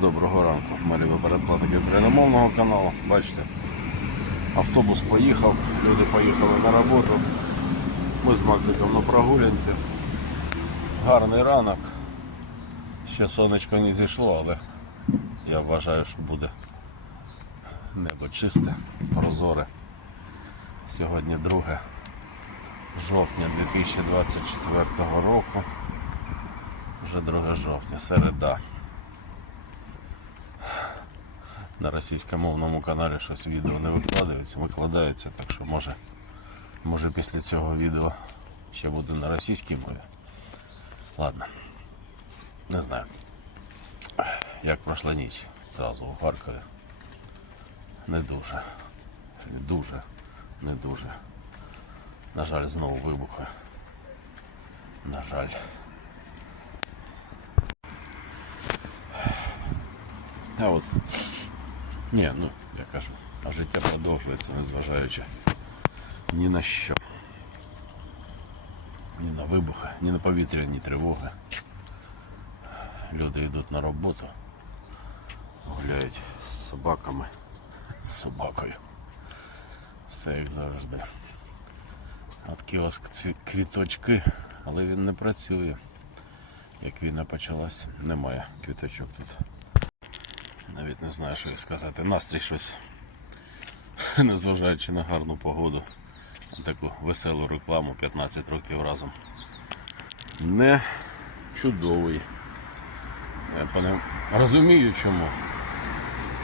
Доброго ранку, малі передплатники україномовного каналу. Бачите, автобус поїхав, люди поїхали на роботу. Ми з Максиком на прогулянці. Гарний ранок. Ще сонечко не зійшло, але я вважаю, що буде небо чисте, прозоре. Сьогодні 2 жовтня 2024 року. Вже 2 жовтня, середа. На російськомовному каналі щось відео не викладається, викладається, так що може, може після цього відео ще буде на російській мові. Ладно. Не знаю. Як пройшла ніч зразу у Харкові. Не дуже. Не дуже. Не дуже. На жаль, знову вибухи. На жаль. А от. Ні, ну, я кажу, а життя продовжується, незважаючи ні на що. Ні на вибухи, ні на повітряні тривоги. Люди йдуть на роботу, гуляють з собаками, з собакою. Все як завжди. От кіоск квіточки, але він не працює. Як війна почалась, немає квіточок тут. Навіть не знаю, що сказати. Настрій щось, незважаючи на гарну погоду, таку веселу рекламу 15 років разом. Не чудовий. Я пане розумію чому.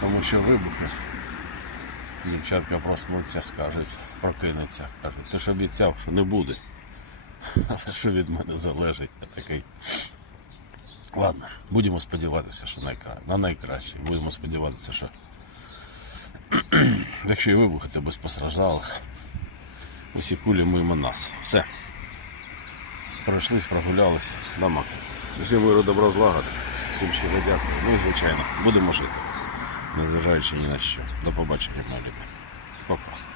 Тому що вибухи. Дівчатка проснуться, скажуть, прокинеться. Кажуть, ти ж обіцяв, що не буде. Але що від мене залежить, я такий. Ладно, будемо сподіватися, що найкра... на найкраще. Будемо сподіватися, що якщо і вибухи, то без постраждалих. Усі кулі мимо нас. Все. Пройшлись, прогулялись до максимуму. Всім миру, добра злагоди. Всім щиро дякую. Ну і звичайно, будемо жити. Незважаючи ні на що. До побачення, мої любі. Пока.